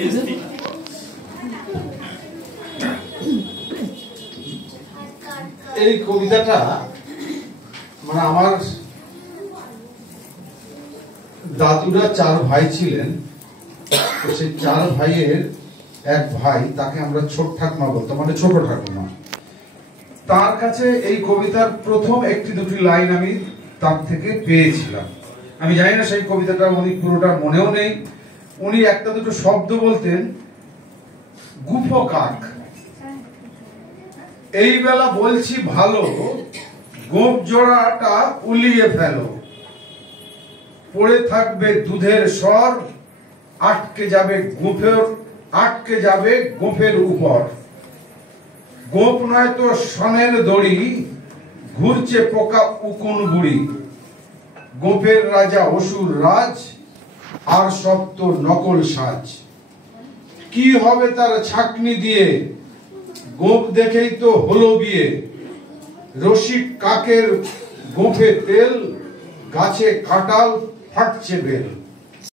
এই কবিতাটা মানে আমার দাদুরা 4 ভাই ছিলেন, সেই 4 ভাইয়ের এক ভাই, তাকে আমরা ছোট ঠাকুমা বলতাম, মানে ছোট ঠাকুমা। তার কাছে এই কবিতার প্রথম 1-2 লাইন আমি তার থেকে পেয়েছিলাম। আমি জানি না সেই কবিতাটা উনি পুরোটা মনেও নেই। উনি 1-2 শব্দ বলতেন, গুফো কাক, এই বেলা বলছি ভালো, গোপ জোড়াটা উলিয়ে ফেলো, পড়ে থাকবে দুধের স্বর, আটকে যাবে গোফের উপর, গোপ নয় তো সনের দড়ি, ঘুরছে পোকা উকুন বুড়ি, গোপের রাজা অসুর রাজ, আর সব তো নকল সাজ, কি হবে তার ছাকনি দিয়ে, গোপ দেখেই তো হলো বিয়ে, রসিক কাকের গোফে তেল, গাছে কাঁঠাল ফাটছে বেল।